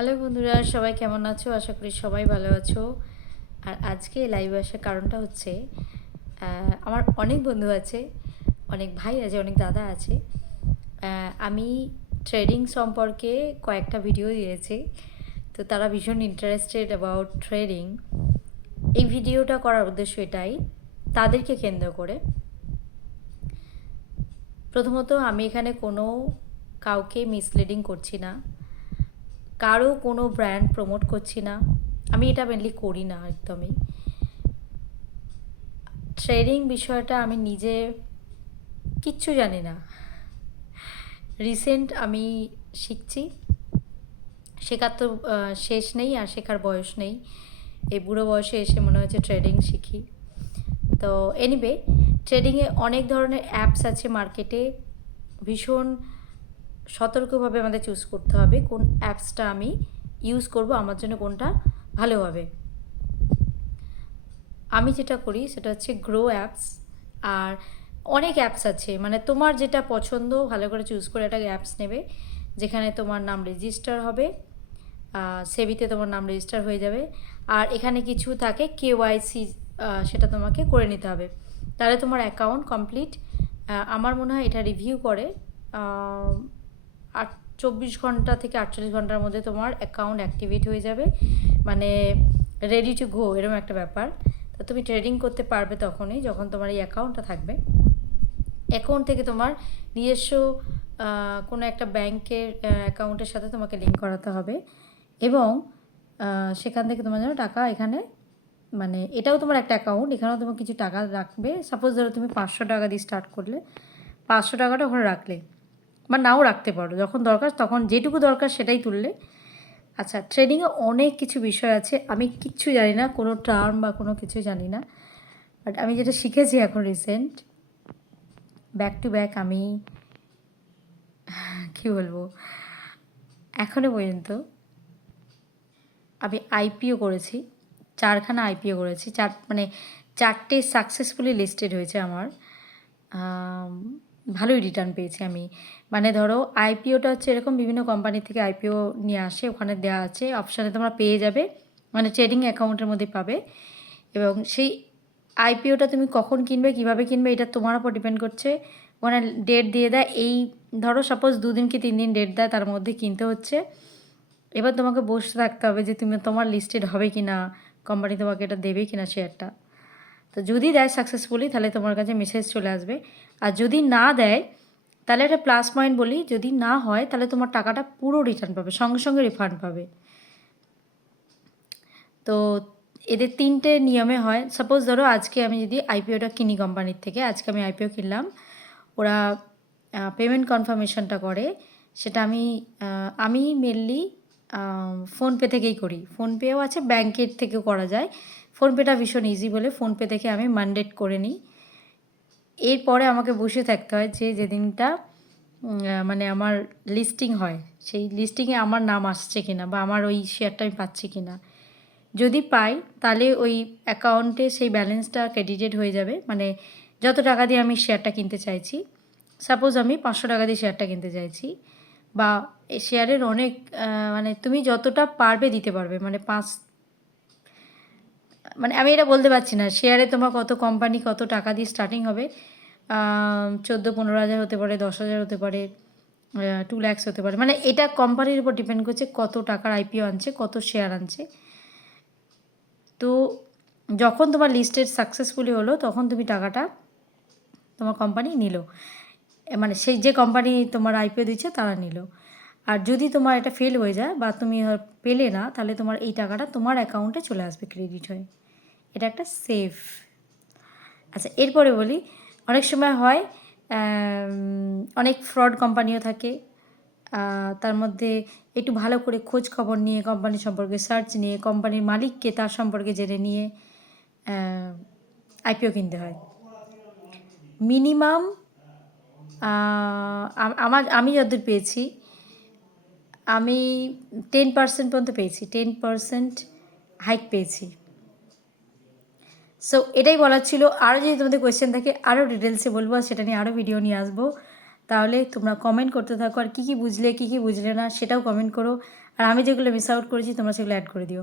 Hello বন্ধুরা, সবাই কেমন আছো? আশা করি সবাই ভালো আছো। আর আজকে লাইভ আসার কারণটা হচ্ছে আমার অনেক বন্ধু আছে, অনেক ভাই আছে, অনেক দাদা আছে। আমি ট্রেডিং সম্পর্কে কয়েকটা ভিডিও দিয়েছি। তো তারা ভীষণ ইন্টারেস্টেড অ্যাবাউট ট্রেডিং এই ভিডিওটা করার উদ্দেশ্য এটাই, তাদেরকে কেন্দ্র করে। প্রথমত আমি এখানে কোনো কাউকে মিসলিডিং করছি না। কারও কোনো ব্র্যান্ড প্রমোট করছি না। আমি এটা মেনলি করি না একদমই। ট্রেডিং বিষয়টা আমি নিজে কিচ্ছু জানি না। রিসেন্ট আমি শিখছি। শেখার তো শেষ নেই আর শেখার বয়স নেই। এই বুড়ো বয়সে এসে মনে হচ্ছে ট্রেডিং শিখি। তো এনিবে ট্রেডিংয়ে অনেক ধরনের অ্যাপস আছে মার্কেটে ভীষণ সতর্কভাবে আমাদের চুজ করতে হবে কোন অ্যাপসটা আমি ইউজ করব, আমার জন্য কোনটা ভালো হবে। আমি যেটা করি সেটা হচ্ছে গ্রো অ্যাপস আর অনেক অ্যাপস আছে মানে তোমার যেটা পছন্দ ভালো করে চুজ করে একটা অ্যাপস নেবে, যেখানে তোমার নাম রেজিস্টার হবে সেবিতে তোমার নাম রেজিস্টার হয়ে যাবে, আর এখানে কিছু থাকে কেওয়াইসি সেটা তোমাকে করে নিতে হবে। তাহলে তোমার অ্যাকাউন্ট কমপ্লিট আমার মনে হয় এটা রিভিউ করে আট, চব্বিশ ঘণ্টা থেকে আটচল্লিশ ঘণ্টার মধ্যে তোমার অ্যাকাউন্ট অ্যাক্টিভেট হয়ে যাবে। মানে রেডি টু গো এরকম একটা ব্যাপার। তো তুমি ট্রেডিং করতে পারবে তখনই যখন তোমার এই অ্যাকাউন্টটা থাকবে। অ্যাকাউন্ট থেকে তোমার নিজস্ব কোনো একটা ব্যাংকের অ্যাকাউন্টের সাথে তোমাকে লিঙ্ক করাতে হবে। এবং সেখান থেকে তোমার যেন টাকা এখানে মানে এটাও তোমার একটা অ্যাকাউন্ট এখানেও তোমার কিছু টাকা রাখবে। সাপোজ ধরো তুমি পাঁচশো টাকা দিয়ে স্টার্ট করলে, পাঁচশো টাকাটা ওখানে রাখলে। বা নাও রাখতে পারো। যখন দরকার তখন যেটুকু দরকার সেটাই তুললে। আচ্ছা ট্রেডিংয়ে অনেক কিছু বিষয় আছে। আমি কিচ্ছু জানি না কোনো টার্ম বা কোনো কিছু জানি না। বাট আমি যেটা শিখেছি এখন রিসেন্ট ব্যাক টু ব্যাক আমি কী বলব? এখনও পর্যন্ত আমি আইপিও করেছি। চারখানা আইপিও করেছি। চার মানে চারটে সাকসেসফুলি লিস্টেড হয়েছে আমার। আম, ভালোই রিটার্ন পেয়েছি আমি। মানে ধরো আইপিওটা হচ্ছে এরকম বিভিন্ন কোম্পানি থেকে আইপিও নিয়ে আসে, ওখানে দেওয়া আছে অপশানে তোমরা পেয়ে যাবে মানে ট্রেডিং অ্যাকাউন্টের মধ্যে পাবে। এবং সেই আইপিওটা তুমি কখন কিনবে, কীভাবে কিনবে, এটা তোমার উপর ডিপেন্ড করছে। ওখানে ডেট দিয়ে দেয়, এই ধরো সাপোজ দুদিন কি তিন দিন ডেট দেয়, তার মধ্যে কিনতে হচ্ছে। এবার তোমাকে বসে থাকতে হবে যে তুমি তোমার লিস্টেড হবে কি না কোম্পানি তোমাকে এটা দেবে কি না শেয়ারটা তো যদি দেয় সাকসেসফুলি তাহলে তোমার কাছে মেসেজ চলে আসবে। আর যদি না দেয়, তাহলে একটা প্লাস পয়েন্ট বলি, যদি না হয়, তাহলে তোমার টাকাটা পুরো রিটার্ন পাবে, সঙ্গে সঙ্গে রিফান্ড পাবে। তো এদের তিনটে নিয়মে হয়। সাপোজ ধরো আজকে আমি যদি আইপিওটা কিনি কোম্পানির থেকে, আজকে আমি আইপিও কিনলাম, ওরা পেমেন্ট কনফার্মেশনটা করে, সেটা আমি আমি মেনলি ফোনপে থেকেই করি। ফোনপেও আছে ব্যাংকের থেকেও করা যায়। ফোনপেটা ভীষণ ইজি বলে ফোনপে থেকে আমি মান্ডেট করে নিই। এরপরে আমাকে বসে থাকতে হয় যে যেদিনটা মানে আমার লিস্টিং হয়, সেই লিস্টিংয়ে আমার নাম আসছে কিনা বা আমার ওই শেয়ারটা আমি পাচ্ছি কিনা। যদি পাই, তাহলে ওই অ্যাকাউন্টে সেই ব্যালেন্সটা ক্রেডিটেড হয়ে যাবে। মানে যত টাকা দিয়ে আমি শেয়ারটা কিনতে চাইছি সাপোজ আমি পাঁচশো টাকা দিয়ে শেয়ারটা কিনতে চাইছি বা শেয়ারের অনেক মানে তুমি যতটা পারবে দিতে পারবে। মানে পাঁচ মানে আমি এটা বলতে পারছি না। শেয়ারে তোমার কত কোম্পানি কত টাকা দিয়ে স্টার্টিং হবে? চোদ্দ, পনেরো হাজার হতে পারে, দশ হাজার হতে পারে টু ল্যাক্স হতে পারে। মানে এটা কোম্পানির উপর ডিপেন্ড করছে কত টাকার আইপিও আনছে, কত শেয়ার আনছে। তো যখন তোমার লিস্টেড সাকসেসফুলি হলো, তখন তুমি টাকাটা তোমার কোম্পানি নিল। মানে সেই যে কোম্পানি তোমার আইপিও দিচ্ছে, তারা নিল। আর যদি তোমার এটা ফেল হয়ে যায় বা তুমি পেলে না, তাহলে তোমার এই টাকাটা তোমার অ্যাকাউন্টে চলে আসবে ক্রেডিট হয়ে। এটা একটা সেফ আচ্ছা এরপরে বলি, অনেক সময় হয় অনেক ফ্রড কোম্পানিও থাকে। তার মধ্যে একটু ভালো করে খোঁজ খবর নিয়ে কোম্পানি সম্পর্কে সার্চ নিয়ে, কোম্পানির মালিককে তার সম্পর্কে জেনে নিয়ে আইপিও কিনতে হয়। মিনিমাম আমার, আমি যতদূর পেয়েছি আমি টেন পার্সেন্ট পর্যন্ত পেয়েছি টেন পার্সেন্ট হাইক পেয়েছি। সো এটাই বলার ছিল। আরও যদি তোমাদের কোয়েশ্চেন থাকে আরও ডিটেলসে বলব, আর সেটা নিয়ে আরও ভিডিও নিয়ে আসব। তাহলে তোমরা কমেন্ট করতে থাকো, আর কী কী বুঝলে, কী কী বুঝলে না, সেটাও কমেন্ট করো। আর আমি যেগুলো মিস আউট করেছি, তোমরা সেগুলো অ্যাড করে দিও।